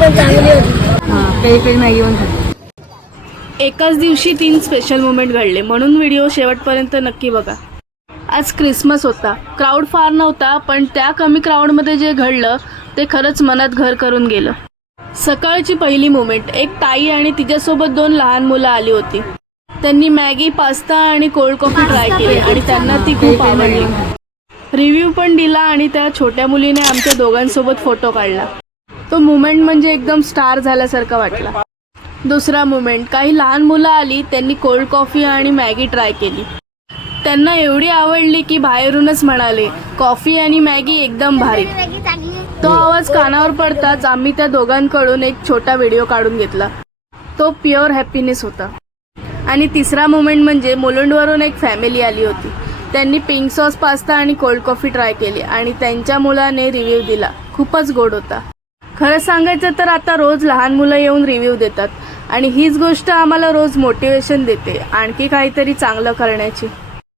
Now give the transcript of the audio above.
पण चांगली होती. काही नाही येऊन झाली. एकाच दिवशी 3 स्पेशल मोमेंट घडले, म्हणून व्हिडिओ शेवटपर्यंत नक्की बघा. आज क्रिसमस होता. क्राऊड फार नव्हता, पण त्या कमी क्राऊडमध्ये जे घडलं ते खरंच मनात घर करून गेलं. सकाळची पहिली मोमेंट. एक ताई आणि तिच्यासोबत 2 लहान मुलं आली होती. त्यांनी मॅगी, पास्ता आणि कोल्ड कॉफी ट्राय केली आणि त्यांना ती खूप आवडली. रिव्ह्यू पण दिला आणि त्या छोट्या मुलीने आमच्या दोघांसोबत फोटो काढला. तो मोमेंट म्हणजे एकदम स्टार झाल्यासारखा वाटला. दुसरा मोमेंट. काही लहान मुलं आली, त्यांनी कोल्ड कॉफी आणि मॅगी ट्राय केली. त्यांना एवढी आवडली की बाहेरूनच म्हणाले, कॉफी आणि मॅगी एकदम भारी. तो आवाज कानावर पडताच आम्ही त्या दोघांकडून एक छोटा व्हिडिओ काढून घेतला. तो प्युअर हॅपीनेस होता. आणि तिसरा मोमेंट म्हणजे मुलुंडवरून एक फॅमिली आली होती. त्यांनी पिंक सॉस पास्ता आणि कोल्ड कॉफी ट्राय केली आणि त्यांच्या मुलाने रिव्ह्यू दिला. खूपच गोड होता. खरं सांगायचं तर आता रोज लहान मुलं येऊन रिव्ह्यू देतात आणि हीच गोष्ट आम्हाला रोज मोटिवेशन देते आणखी काहीतरी चांगलं करण्याची.